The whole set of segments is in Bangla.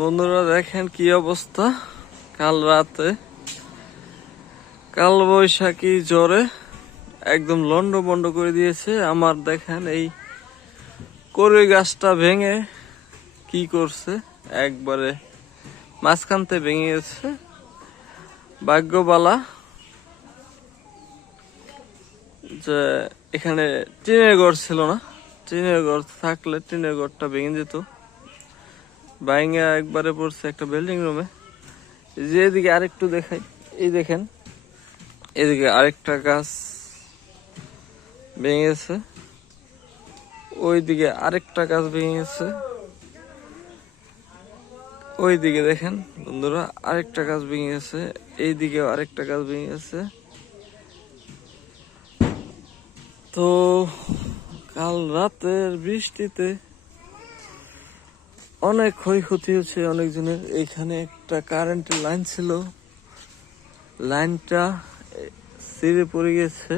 বন্ধুরা দেখেন কি অবস্থা। কাল রাতে কাল বৈশাখী জ্বরে একদম লন্ডভন্ড করে দিয়েছে। আমার দেখেন এই কড়ই গাছটা ভেঙে কি করছে, একবারে মাঝখানতে ভেঙে গেছে। ভাগ্যবালা যে এখানে টিনের ঘর ছিল না, টিনের ঘর থাকলে টিনের ঘরটা ভেঙে যেত। ভাঙা একবারে পড়ছে একটা বিল্ডিং রুমে। যে এদিকে আরেকটু দেখাই, এই দেখেন এদিকে আরেকটা গাছ ভেঙে গেছে, ওইদিকে আরেকটা গাছ ভেঙে গেছে, ওইদিকে দেখেন বন্ধুরা আরেকটা গাছ ভেঙে গেছে, এইদিকে আরেকটা গাছ ভেঙে গেছে। তো কাল রাতের বৃষ্টিতে অনেক ক্ষয়ক্ষতি হচ্ছে অনেকজনের। এখানে একটা কারেন্টের লাইন ছিল, লাইনটা ছিঁড়ে পড়ে গেছে।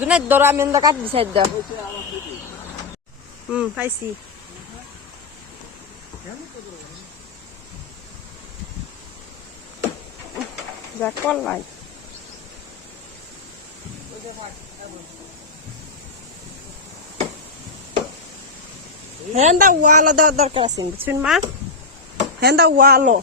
Gunet dora min da kat disedda. Paisi. Jakol lai. Henda walo da dar kalasin. Bitsin ma. Henda walo.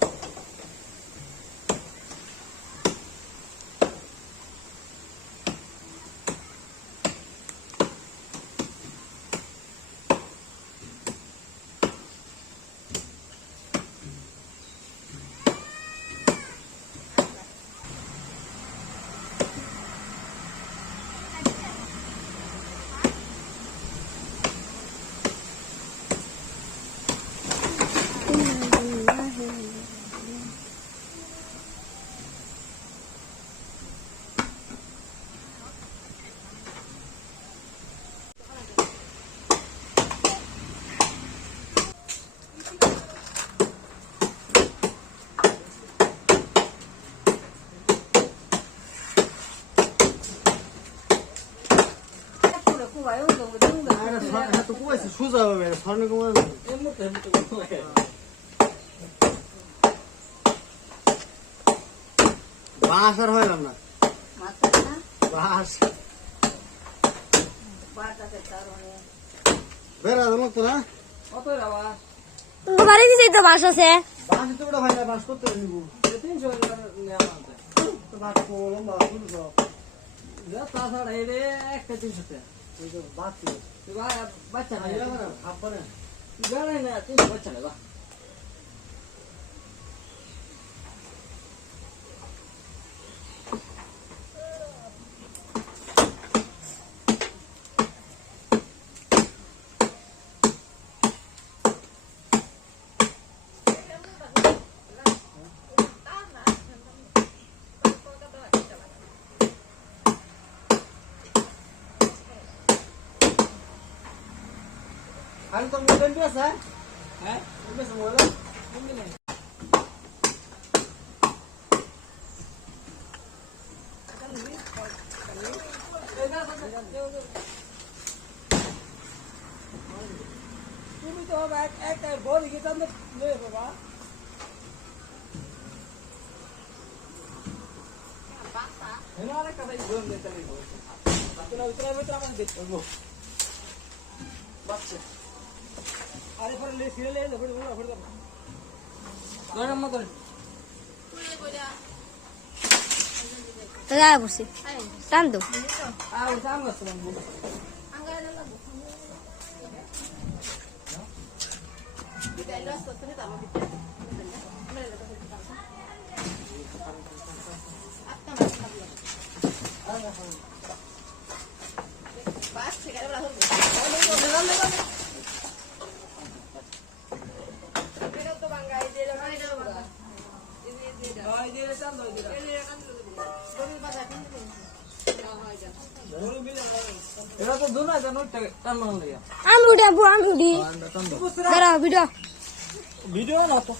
বাঁশ আর হইলাম না বাঁশ বেড়া তো না তোমার বাড়ি দিছে তো বাস আছে। বাঁশ তো ওটা ভাই না, বাঁশ করতে নিব 300 তো বাঁশ কোলম বাঁশ তো যা তাছাড়া এরে একটা 300 টাকা এই তো বাকি বাচ্চা না খাবো না গাড়াই না 300 বাচ্চা না। Antum model biasa? Biasa model? Ini. Ini tu apa? Ek bor kita ni le bapa. Bapa. Ini ada kata ibu ni tadi tu. Tapi nak utara apa ni tu? Baca. আরে পরে লে ফিরে লে ফড় ফড় ফড় গরম মত করে তাই বসে টান দাও আ সামনে আসলাম আঙ্গারে লাগবো এরা তো দুনাই জানো টান লাগে আলু দেবো আলু দি টান দাও দাঁড়া ভিডিও ভিডিও না তো